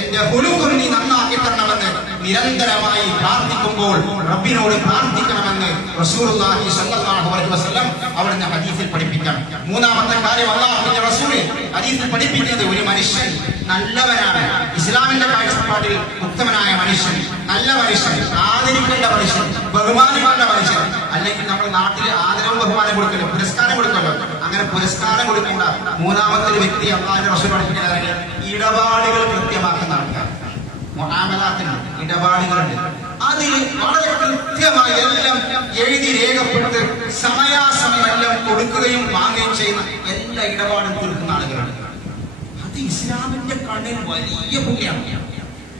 എന്റെ ഖുലുഖും നീ നന്നാക്കി തരണമെന്ന് നിരന്തരമായി പ്രാർത്ഥിക്കുമ്പോൾ റബ്ബിനോട് പ്രാർത്ഥിക്കണമെന്ന് റസൂലുള്ളാഹി സ്വല്ലല്ലാഹു അലൈഹി വസല്ലം അവിടുന്ന് ഹദീസിൽ പഠിപ്പിക്കണം. മൂന്നാമത്തെ കാര്യം, അല്ലാഹുവിന്റെ റസൂൽ ഹദീസിൽ പഠിപ്പിക്കുന്നത് ഒരു മനുഷ്യൻ നല്ലവനാണ്, ഇസ്ലാമിന്റെ കാഴ്ചപ്പാടിൽ ഉത്തമനായ മനുഷ്യൻ, നല്ല മനുഷ്യൻ, ആദരിക്കേണ്ട മനുഷ്യൻ, ബഹുമാനിക്കേണ്ട മനുഷ്യൻ. അല്ലെങ്കിൽ നമ്മുടെ നാട്ടിൽ ആദരവും ബഹുമാനം കൊടുക്കല്ലോ, പുരസ്കാരം കൊടുക്കല്ലോ. അങ്ങനെ പുരസ്കാരം കൊടുക്കേണ്ട മൂന്നാമത്തെ ഒരു വ്യക്തി അല്ലാഹുവിന്റെ റസൂൽ പഠിപ്പിക്കുന്നത് ഇടപാടുകൾ കൃത്യമാക്കുന്ന ആൾക്കാർ. മുആമലാത്തിന് ഇടപാടുകളുണ്ട്. അതിൽ വളരെ കൃത്യമായി എല്ലാം എഴുതി രേഖപ്പെട്ട് സമയാസമയം എല്ലാം കൊടുക്കുകയും വാങ്ങുകയും ചെയ്യുന്ന എല്ലാ ഇടപാടും തീർക്കുന്ന ആളുകളാണ്. അത് ഇസ്ലാമിന്റെ കണ്ണിൽ വലിയ പുണ്യമാണ്.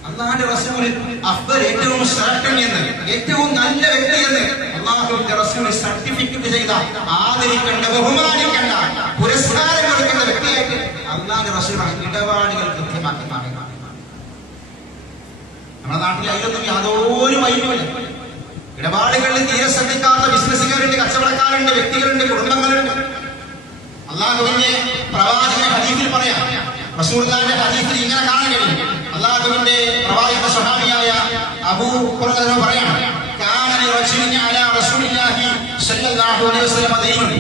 അല്ലാഹുവിന്റെ റസൂൽ അഫ്ദൽ, ഏറ്റവും ശ്രേഷ്ഠൻ എന്ന്, ഏറ്റവും നല്ല വ്യക്തി എന്ന് അല്ലാഹുവിന്റെ റസൂൽ സർട്ടിഫിക്കറ്റ് ചെയ്ത, ആദരിക്കേണ്ട, ബഹുമാനിക്കേണ്ട, പുരസ്കാരം കൊടുക്കേണ്ട വ്യക്തിയായിട്ട് അല്ലാഹുവിന്റെ റസൂൽ ഇടപാടുകൾ കൃത്യമാക്കി മാറുക. നമ്മുടെ നാട്ടിൽ അതിലൊന്നും യാതൊരു വൈകുമില്ല. ഇടപാടുകളിൽ തീരെ ശ്രദ്ധിക്കാത്ത ബിസിനസ്സുകാരുണ്ട്, കച്ചവടക്കാരുണ്ട്, വ്യക്തികളുണ്ട്, കുടുംബങ്ങളുണ്ട്. അല്ലാഹുവിന്റെ പ്രവാചകൻ ഹദീസിൽ പറയാം, റസൂലുള്ളാഹിന്റെ ഹദീസിൽ ഇങ്ങനെ കാണാൻ കഴിയും. അല്ലാഹുവിന്റെ പ്രവാചക സ്വഹാബിയായ അബൂ ഹുറൈറ പറയാണ്, കാന റസൂലുള്ളാഹി അലാ റസൂലില്ലാഹി സ്വല്ലല്ലാഹു അലൈഹി വസല്ലം ദൈൻ.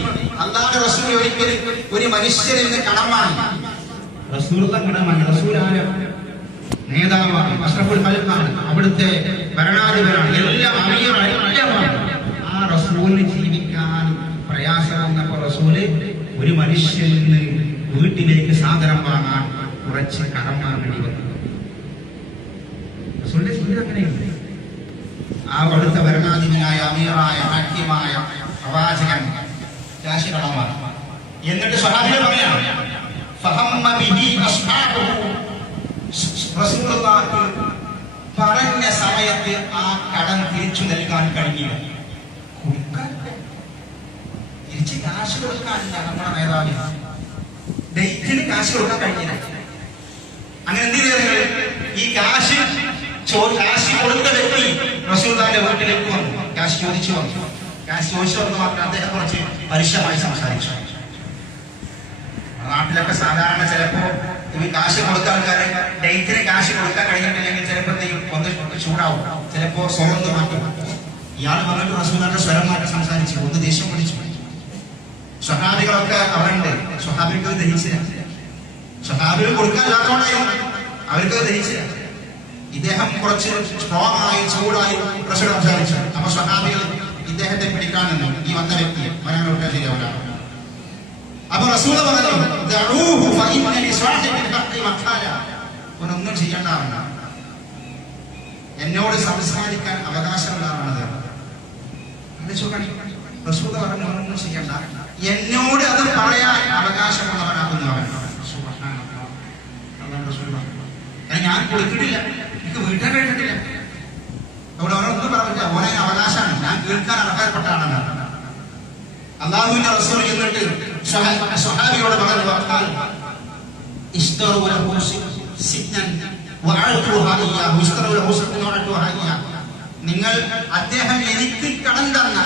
അല്ലാഹുവിന്റെ റസൂൽ ഒരിക്കൽ ഒരു മനുഷ്യരിൽ നിന്ന് കടം വാങ്ങി. റസൂലുള്ളാഹി കടം വാങ്ങി. റസൂലാണ്, നേതാവാണ്, അഷ്റഫുൽ ഖൽഖാണ്, അവിടുത്തെ ഭരണാധിപനാണ്, എല്ലാം അമീറാണ്, എല്ലാമാണ്. ആ റസൂലിന് ജീവിക്കാൻ പ്രയാസം വന്നപ്പോൾ റസൂല് ഒരു മനുഷ്യരിൽ നിന്ന് വീട്ടിലേക്ക് സാധനം വാങ്ങാൻ കുറച്ച് കടം വാങ്ങേണ്ടി വന്നു. റസൂലിന്റെ ജീവിതം അങ്ങനെയുണ്ട്. ആ അവിടുത്തെ ഭരണാധിപനായ അമീറായ ഹാക്കിമായ പ്രവാചകൻ കാശ് കടം വാങ്ങി. എന്നിട്ട് സ്വഹാബികൾ പറയാം, ഫഹമ്മ ബിഹി അസ്ഹാബുഹു. റസൂലുള്ളാഹി പറഞ്ഞ സമയത്ത് ആ കടം തിരിച്ചു നൽകാൻ കഴിഞ്ഞില്ല. തിരിച്ച് കാശ് കൊടുക്കാനില്ല. നമ്മുടെ നേതാവിന് ഡേറ്റിന് കാശ് കൊടുക്കാൻ കഴിഞ്ഞില്ല. അങ്ങനെ എന്ത് ചെയ്തത്? ഈ കാശ് കൊടുത്ത വ്യക്തി റസൂലുള്ളാഹിന്റെ വീട്ടിലേക്ക് വന്നു. കാശ് ചോദിച്ചു വന്നു. കാശ് ചോദിച്ചു വന്നു മാത്രം അദ്ദേഹം കുറച്ച് പരുഷമായി സംസാരിച്ചു. നാട്ടിലൊക്കെ സാധാരണ ചിലപ്പോ ഈ കാശ് കൊടുത്ത ആൾക്കാരെ ഡേറ്റിന് കാശ് കൊടുക്കാൻ കഴിഞ്ഞിട്ടില്ലെങ്കിൽ ചിലപ്പോഴത്തേക്കും ഒന്ന് ചൂടാവും, ചിലപ്പോ സ്വന്തം മാറ്റും. ഇയാൾ വന്നിട്ട് റസൂലുള്ളാഹിന്റെ സ്വരം മാറ്റി സംസാരിച്ചു, ഒന്ന് ദേഷ്യം പിടിച്ചു. സ്വഹാബികളൊക്കെ അവരുണ്ട്, സ്വഹാബികൾക്ക് ദഹിച്ചില്ല. സ്വഹാബികൾ കൊടുക്കാനില്ലാത്തോണ്ടായിരുന്നു അവർക്ക് ദഹിച്ചില്ല. ഇദ്ദേഹം കുറച്ച് സ്ട്രോങ് ആയി ചൂടായി റസൂൽ സംസാരിച്ചു. അപ്പൊ സ്വഹാബികൾ ഇദ്ദേഹത്തെ പിടിക്കാൻ നിന്നു, ഈ വന്ന വ്യക്തിയെ വരാൻ വിട്ടാൽ ശരിയാവില്ല. അപ്പൊ റസൂൽ പറഞ്ഞു, ഒന്നും ചെയ്യേണ്ടതാണ്, എന്നോട് സംസാരിക്കാൻ അവകാശമുള്ളതാണത്. റസൂൽ പറഞ്ഞു, ഒന്നും ചെയ്യണ്ട, എന്നോട് അത് പറയാൻ അവകാശമുള്ളവനാകുന്നു അവൻ. ഞാൻ കൊടുത്തിട്ടില്ല, എനിക്ക് വീട്ടാൻ കഴിഞ്ഞിട്ടില്ല, അവിടെ ഓരോന്നും പറഞ്ഞില്ല, ഓരോ അവകാശമാണ്, ഞാൻ കേൾക്കാൻ അർഹതപ്പെട്ടാണെന്ന്. അല്ലാഹുവിന്റെ റസൂൽ എന്നിട്ട് സ്വഹാബിയോട് പറഞ്ഞു, നിങ്ങൾ അദ്ദേഹം എനിക്ക് കടം തന്ന,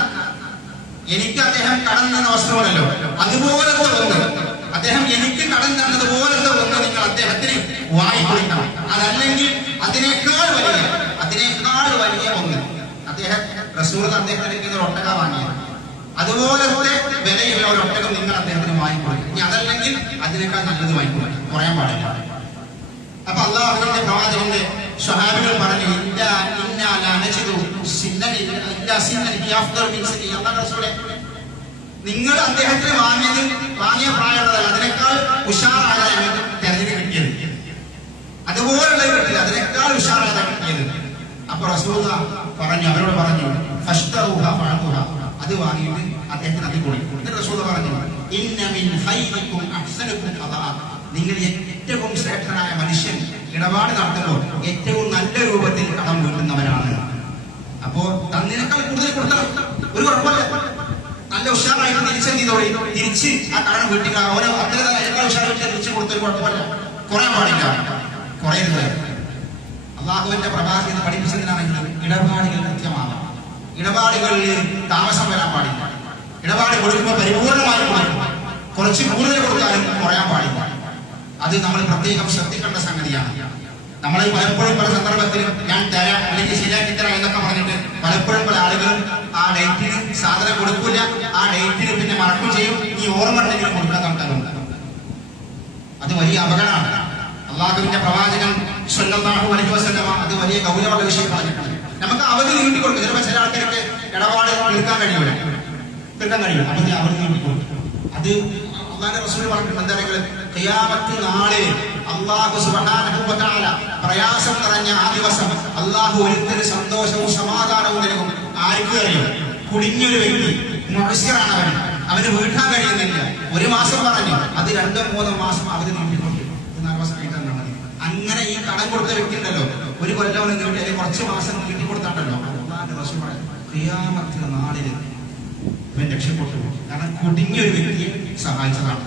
എനിക്ക് അദ്ദേഹം കടം തന്ന വസ്തുവാണല്ലോ, അതുപോലത്തെ ഒന്ന്, അദ്ദേഹം എനിക്ക് കടം തന്നതുപോലത്തെ ഒന്ന് നിങ്ങൾ അദ്ദേഹത്തിന് വാങ്ങിക്കൊടുക്കണം. അതല്ലെങ്കിൽ അതിനേക്കാൾ വലിയ ഒന്ന്. അദ്ദേഹം റസൂൽ അദ്ദേഹത്തിന് ഒരു ഒട്ടക വാങ്ങിയത്, അതുപോലത്തെ വിലയുള്ള ഒരു ഒട്ടകം നിങ്ങൾ അദ്ദേഹത്തിന് വാങ്ങിക്കൊടുക്കും. ഇനി അതല്ലെങ്കിൽ അതിനേക്കാൾ നല്ലത് വാങ്ങിക്കൊടുക്കും, കുറയാൻ പാടില്ല. അപ്പൊ അല്ലാഹുവിന്റെ പ്രവാചകന്റെ സ്വഹാബികൾ പറഞ്ഞു, നിങ്ങൾ അദ്ദേഹത്തിന് വാങ്ങിയ പ്രായമുള്ളതല്ല, അതിനേക്കാൾ ഉഷാറായ തെരഞ്ഞെടുപ്പ് കിട്ടിയത്, അതുപോലുള്ള കിട്ടില്ല, അതിനേക്കാൾ ഉഷാറായ കിട്ടിയത്. അപ്പൊ റസൂലുള്ളാഹി പറഞ്ഞു, അവരോട് പറഞ്ഞു, അത് വാങ്ങിയിട്ട് അദ്ദേഹത്തിന് അത് കൊടുക്കും. റസൂലുള്ളാഹി പറഞ്ഞു, ഇന്ന മിൻ ഖൈരിക്കും അഹ്സനുക്കും ഖദാ. നിങ്ങൾ ഏറ്റവും ശ്രേഷ്ഠനായ മനുഷ്യൻ ഇടപാട് നടത്തുമ്പോൾ ഏറ്റവും നല്ല രൂപത്തിൽ കടം വീട്ടുന്നവരാണ്. അപ്പോ തന്നതിനേക്കാൾ കൂടുതൽ കൊടുക്കണം, ഒരു കുഴപ്പമില്ല, നല്ല ഉഷാറായിട്ട് തിരിച്ചെത്തിയതോടെ തിരിച്ച് ആ കടം വീട്ടിക്കുക. ഓരോ അത്ര ഉഷാറായിട്ട് തിരിച്ചു കൊടുത്തൊരു കുഴപ്പമില്ല, കുറയാൻ പാടില്ല, കുറയരുത്. അള്ളാഹുവിന്റെ പ്രവാചകൻ പഠിപ്പിച്ചതിനാണെങ്കിലും ഇടപാടുകൾ കൃത്യമാകാം. ഇടപാടുകളിൽ താമസം വരാൻ പാടില്ല. ഇടപാട് കൊടുക്കുമ്പോൾ പരിപൂർണമായി കൊടുക്കും, കുറച്ച് കൂടുതൽ കൊടുക്കാനും കുറയാൻ പാടില്ല. അത് നമ്മൾ പ്രത്യേകം ശ്രദ്ധിക്കേണ്ട സംഗതിയാണ്. നമ്മൾ പലപ്പോഴും പല സന്ദർഭത്തിലും ഞാൻ തരാം അല്ലെങ്കിൽ ശരിയാക്കി തരാം എന്നൊക്കെ പറഞ്ഞിട്ട് പലപ്പോഴും പല ആളുകളും ആ ഡേറ്റിന് സാധനം കൊടുക്കില്ല, ആ ഡേറ്റിന് പിന്നെ മറക്കും ചെയ്യും. ഈ ഓർമ്മ ഉണ്ടെങ്കിലും കൊടുക്കാൻ നടത്താറുണ്ട്. അത് വലിയ അപകടമാണ്. അള്ളാഹുവിന്റെ പ്രവാചകൻ സ്വല്ലല്ലാഹു അലൈഹി വസല്ലം അത് വലിയ ഗൗരവമുള്ള വിഷയം പറഞ്ഞിട്ടുണ്ട്. നമുക്ക് അവധി നീട്ടിക്കൊടുക്കും. ചിലപ്പോൾ ചില ആൾക്കാർക്ക് ഇടപാട് തീർക്കാൻ കഴിയൂല, അപ്പൊ അവധി നീട്ടിക്കൊടുക്കും. അത് അള്ളാഹുവിന്റെ റസൂൽ പറഞ്ഞിട്ടുണ്ട്. എന്താണെങ്കിലും ഖിയാമത്ത് നാളിൽ അല്ലാഹു സുബ്ഹാനഹു വ തആല പ്രയാസം നിറഞ്ഞ ആ ദിവസം അല്ലാഹു ഒരുത്തന് സന്തോഷവും സമാധാനവും നൽകും. ആർക്ക് അറിയും? കുടുങ്ങിയൊരു വ്യക്തി, മുഅ്സിറാണ്, അവന് വീട്ടാൻ കഴിയുന്നില്ല. ഒരു മാസം പറഞ്ഞു, അത് 2-3 മാസം അവധി നീട്ടിക്കൊണ്ടു. 4 മാസം കഴിഞ്ഞാൽ മതി. അങ്ങനെ ഈ കടം കൊടുത്ത വ്യക്തി ഉണ്ടല്ലോ, ഒരു കൊല്ലം നീട്ടി അല്ലെങ്കിൽ കുറച്ച് മാസം നീട്ടിക്കൊടുത്താണ്ടല്ലോ, അല്ലാഹുവിന്റെ റസൂൽ പറഞ്ഞു ഖിയാമത്ത് നാളിൽ ഇവൻ രക്ഷപ്പെട്ടു. കാരണം കുടുങ്ങിയൊരു വ്യക്തിയെ സഹായിച്ചതാണ്.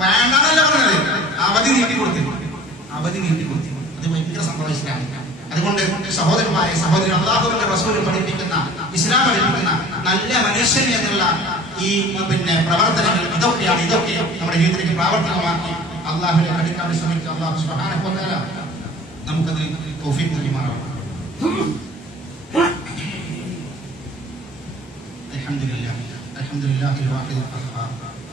വേണ്ടെന്നല്ല പറഞ്ഞത്, അവധി നീട്ടിക്കൊടുത്തു. അത് ഭയങ്കര സംഭവിച്ചിട്ടാണ്. അതുകൊണ്ട് സഹോദരന്മാരെ, സഹോദരി, അല്ലാഹുവിന്റെ റസൂൽ പഠിപ്പിക്കുന്ന, ഇസ്ലാം പഠിപ്പിക്കുന്ന നല്ല മനുഷ്യൻ എന്നുള്ള ഈ പ്രവർത്തനങ്ങൾ ഇതൊക്കെ നമ്മുടെ ജീവിതത്തിലേക്ക് പ്രാവർത്തികമാക്കി അള്ളാഹുവിനെ അടുക്കാൻ ശ്രമിക്കുക. അള്ളാഹു സുബ്ഹാനഹു വ തആല നമുക്കതിന് തൗഫീഖ് നൽകുമാറാവട്ടെ. അൽഹംദുലില്ലാഹ് അൽഹംദുലില്ലാഹിൽ വാഹിദിൽ ഖഹാർ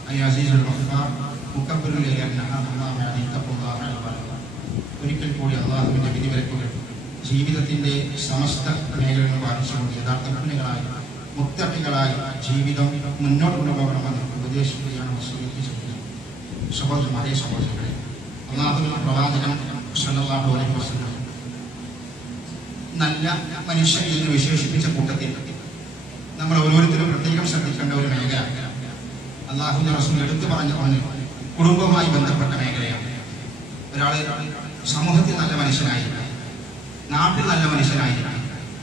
അൽ അസീസുൽ ഗഫാർ മുകബ്ബിറുൽ ലൈലന്നഹാർ അല്ലാഹു അലൈഹി തഖ്വല്ലാഹ അൽബാദ. ഒരിക്കൽ കൂടി അള്ളാഹുവിന്റെ വിധിവിലക്കുകൾ ജീവിതത്തിന്റെ സമസ്ത മേഖലകൾ പാലിച്ചുകൊണ്ട് യഥാർത്ഥ മുഗ്മികളായി മുത്തഖികളായി ജീവിതം മുന്നോട്ട് കൊണ്ടുപോകണമെന്ന് ഉപദേശിക്കുകയാണ് വസിയത്ത് ചെയ്യുന്നത്. സഹോദരന്മാരെ സഹോദരികളെ, അള്ളാഹുവിന്റെ പ്രവാചകൻ സ്വല്ലല്ലാഹു അലൈഹി വസല്ലം നല്ല മനുഷ്യൻ എന്ന് വിശേഷിപ്പിച്ച കൂട്ടത്തിൽ നമ്മൾ ഓരോരുത്തരും പ്രത്യേകം ശ്രദ്ധിക്കേണ്ട ഒരു മേഖല അള്ളാഹുവിന്റെ റസൂൽ എടുത്തു പറഞ്ഞ കുടുംബവുമായി ബന്ധപ്പെട്ട മേഖലയാണ്. ഒരാൾ സമൂഹത്തിൽ നല്ല മനുഷ്യനായി, നാട്ടിൽ നല്ല മനുഷ്യനായി,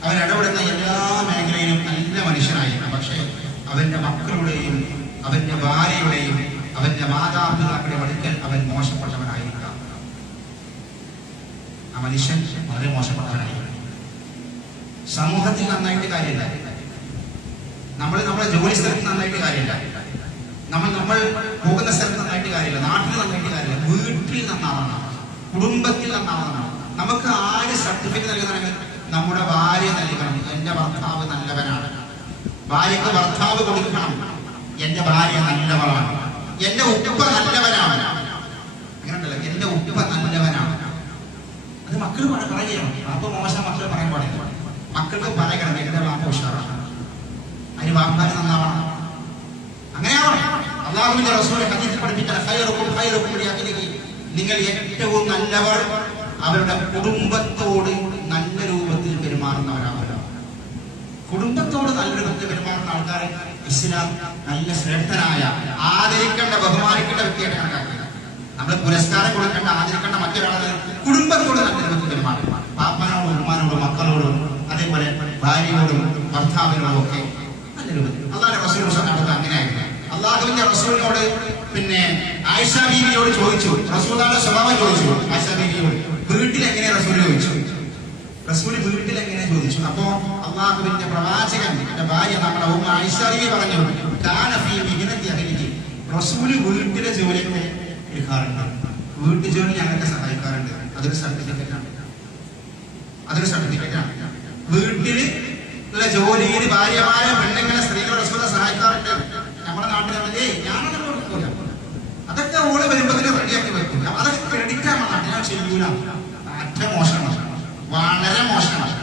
അവൻ ഇടപെടുന്ന എല്ലാ മേഖലയിലും നല്ല മനുഷ്യനായിരിക്കും. പക്ഷേ അവന്റെ മക്കളുടെയും അവന്റെ ഭാര്യയുടെയും അവന്റെ മാതാപിതാക്കളുടെ അടുക്കൽ അവൻ മോശപ്പെട്ടവനായിരിക്കാം. ആ മനുഷ്യൻ വളരെ മോശപ്പെട്ടവനായിരിക്കും. സമൂഹത്തിൽ നന്നായിട്ട് കാര്യമില്ല, നമ്മളെ ജോലി സ്ഥലത്ത് നന്നായിട്ട് കാര്യമില്ല, നമ്മൾ പോകുന്ന സ്ഥലത്ത് നന്നായിട്ട് കാര്യമില്ല, നാട്ടിൽ നന്നായിട്ട് കാര്യമില്ല, വീട്ടിൽ നന്നാവണം, കുടുംബത്തിൽ നന്നാവണം. നമുക്ക് ആര് സർട്ടിഫിക്കറ്റ് നൽകുന്നതെങ്കിൽ നമ്മുടെ ഭാര്യ നൽകണം, എന്റെ ഭർത്താവ് നല്ലവനാണ്. ഭാര്യക്ക് ഭർത്താവ് കൊടുക്കണം, എന്റെ ഭാര്യ നല്ലവളാണ്, എന്റെ ഉപ്പ നല്ലവനാണ്. അങ്ങനെയല്ല, എന്റെ ഉപ്പ നല്ലവനാണ്. അത് മക്കൾ പറയണം. അപ്പൊ മോശം മക്കൾ പറയാൻ പാടില്ല. മക്കൾക്ക് പറയണം, എന്റെ വാപ്പ ഉഷാറാണ്, അതിന് വാപ്പാന് നന്നാവണം. അങ്ങനെയാവണം. അല്ലാഹുവിന്റെ റസൂൽ ഹദീസിൽ പഠിപ്പിച്ച ഖൈറുക്കും ഖൈറുക്കും ലിഅഹ്ലിഹി, നിങ്ങൾ ഏറ്റവും നല്ലവർ അവരുടെ കുടുംബത്തോട് നല്ല രൂപത്തിൽ പെരുമാറുന്നവരാണ്. കുടുംബത്തോട് നല്ല രൂപത്തിൽ പെരുമാറുന്ന ആൾക്കാരെ ഇസ്ലാം നല്ല ശ്രേഷ്ഠനായ, ആദരിക്കേണ്ട, ബഹുമാനിക്കേണ്ട വ്യക്തിയായിട്ട് കണക്കാക്കുക. നമ്മൾ പുരസ്കാരം കൊടുക്കേണ്ട, ആദരിക്കേണ്ട മറ്റൊരാളെ കുടുംബത്തോട് നല്ല രൂപത്തിൽ പെരുമാറും. പാപ്പനോടും ഉമ്മാനോടും മക്കളോടും അതേപോലെ ഭാര്യയോടും ഭർത്താവിനോടും ഒക്കെ നല്ല രൂപത്തിൽ. അല്ലാഹുവിന്റെ റസൂൽ നടത്തുക അങ്ങനെയായിരുന്നു. അള്ളാഹുവിന്റെ റസൂലിനോട് പിന്നെ ആയിഷ ബീവിയോട് ചോദിച്ചു, റസൂലുള്ളാഹിയുടെ സ്വഭാവം ചോദിച്ചു. ആയിഷ ബീവിയോട് വീട്ടിൽ എങ്ങനെ റസൂൽ ചോദിച്ചു, റസൂൽ വീട്ടിൽ എങ്ങനെ ചോദിച്ചു. അപ്പോ അള്ളാഹുവിന്റെ പ്രവാചകൻ ഭാര്യ നമ്മുടെ ഉമ്മ ആയിഷ ബീവി പറഞ്ഞു, കാന ഫീ മിഹ്നതി അഹ്ലിഹി, റസൂല് വീട്ടിലെ ജോലിയൊക്കെ എടുക്കാറുണ്ട്, വീട്ടു ജോലി ഞങ്ങൾക്ക് സഹായിക്കാറുണ്ട്. അതൊരു സർട്ടിഫിക്കറ്റാണ്, അതൊരു സർട്ടിഫിക്കറ്റാണ്. വീട്ടില് ഉള്ള ജോലിയിൽ ഭാര്യമാരെ പെണ്ണുങ്ങളെ സ്ത്രീകളെ റസൂലിനെ സഹായിക്കാറുണ്ട്. നമ്മുടെ നാട്ടിൽ ഞാനൊന്നും കൊടുക്കൂല, അതൊക്കെ ഓള് വരുമ്പോ റെഡിയാക്കി വെക്കും, അതൊക്കെ ക്രെഡിറ്റ് ആണ്. ഞാൻ ചെയ്യൂല, ഏറ്റവും മോശമാണ്, വളരെ മോശമാണ്,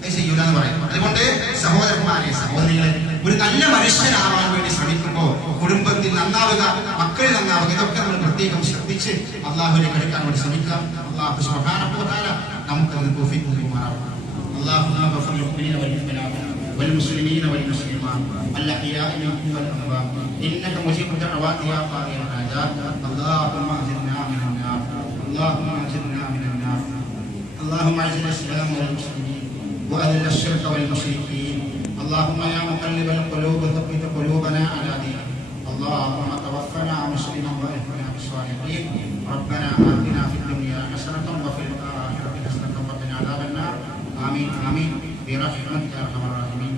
അത് ചെയ്യൂല എന്ന് പറയും. അതുകൊണ്ട് സഹോദരന്മാരെ സഹോദരികളെ, ഒരു നല്ല മനുഷ്യനാവാൻ വേണ്ടി ശ്രമിക്കുമ്പോൾ കുടുംബത്തിൽ നന്നാവുക, മക്കളിൽ നന്നാവുക, ഇതൊക്കെ നമ്മൾ പ്രത്യേകം ശ്രദ്ധിച്ച് അള്ളാഹുവിലേക്ക് അടുക്കാൻ വേണ്ടി ശ്രമിക്കാം. അള്ളാഹു സുബ്ഹാനഹു വ തആല നമുക്കതിന് തൗഫീഖ് നൽകുമാറാവട്ടെ. اللهم اغفر للمؤمنين والمؤمنات والمسلمين والمسلمات الأحياء منهم والأموات إنك مجيب الدعوات يا قاضي الحاجات. اللهم أجرنا من النار، اللهم أجرنا من النار. اللهم أعز الإسلام والمسلمين وأذل الشرك والمشركين. اللهم يا مقلب القلوب ثبت قلوبنا على دينك. اللهم توفنا مسلما وألحقنا بالصالحين. ربنا آتنا في الدنيا حسنة وفي الآخرة حسنة وقنا عذاب النار. آمين آمين برحمتك يا أرحم الراحمين.